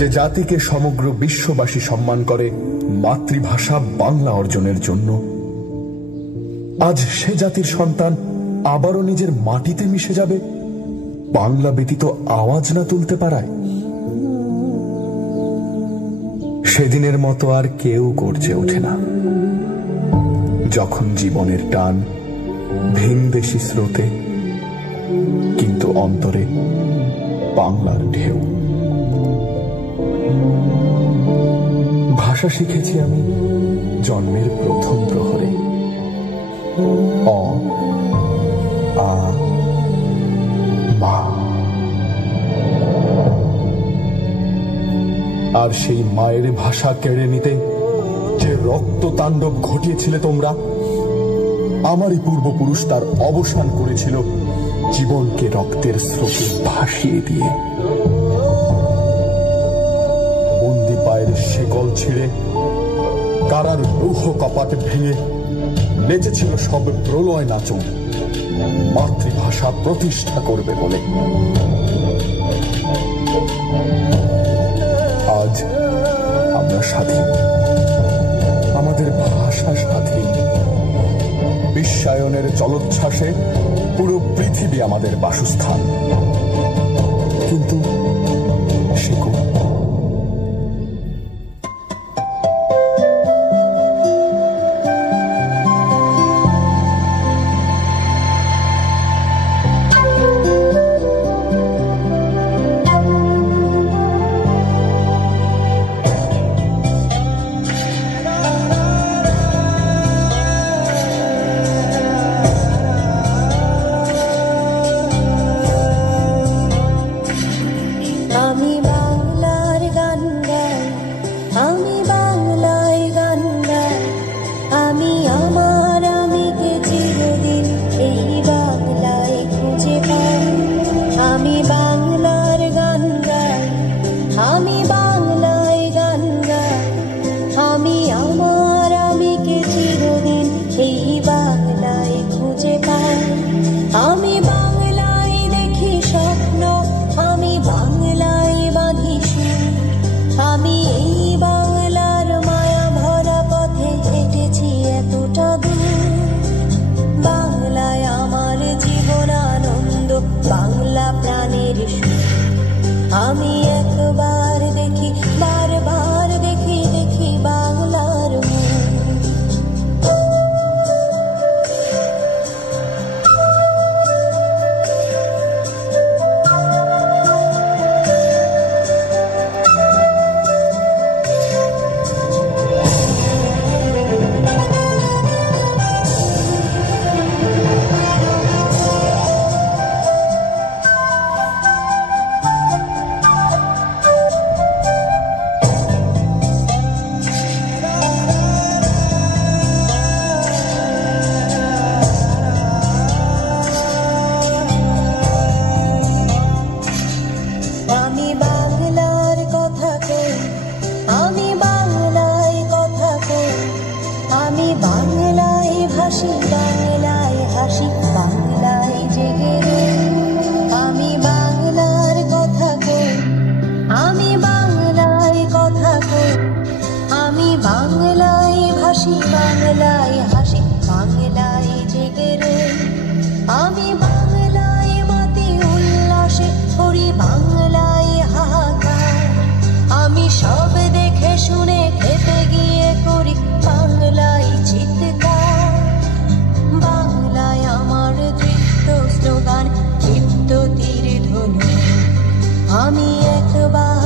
যে জাতিকে সমগ্র বিশ্ববাসী সম্মান করে মাতৃভাষা বাংলা অর্জনের জন্য, আজ সে জাতির সন্তান আবারও নিজের মাটিতে মিশে যাবে বাংলা ব্যতীত আওয়াজ না তুলতে পারায়। সেদিনের মতো আর কেউ গর্জে ওঠে না যখন জীবনের টান ভিনদেশি স্রোতে, কিন্তু অন্তরে বাংলার ঢেউ। ভাষা শিখেছি আমি জন্মের প্রথম প্রহরে, অ আ মা। আর সেই মায়ের ভাষা কেড়ে নিতে যে রক্ত তাণ্ডব ঘটিয়েছিলে তোমরা, আমারই পূর্বপুরুষ তার অবসান করেছিল জীবনকে রক্তের স্রোতে ভাসিয়ে দিয়ে। বন্দি পায়ের শেকল ছিঁড়ে কারার লৌহ কপাট ভেঙে নেচেছিল সব প্রলয় নাচন মাতৃভাষা প্রতিষ্ঠা করবে বলে। আজ আমরা স্বাধীন, আমাদের ভাষা স্বাধীন। বিশ্বায়নের জলোচ্ছ্বাসে পুরো পৃথিবী আমাদের বাসস্থান, কিন্তু শিখুন আমি একবার দেখি, বারবার দেখি, দেখি বাংলার বাংলায় হাসি, বাংলায় জেগে আমি বাংলার কথা কই, আমি বাংলায় কথা কই, আমি বাংলায় ভাসি, বাংলায় হাসি, বাংলায় জেগে আমি বাংলায় মাতি উল্লাসে করি, বাংলায় হাহাকার। আমি সব দেখে শুনে খেতে গিয়ে করি বাংলায় চিৎকার। বাংলায় আমার তৃপ্ত স্লোগান, তৃপ্ত তীর ধনু। আমি একবার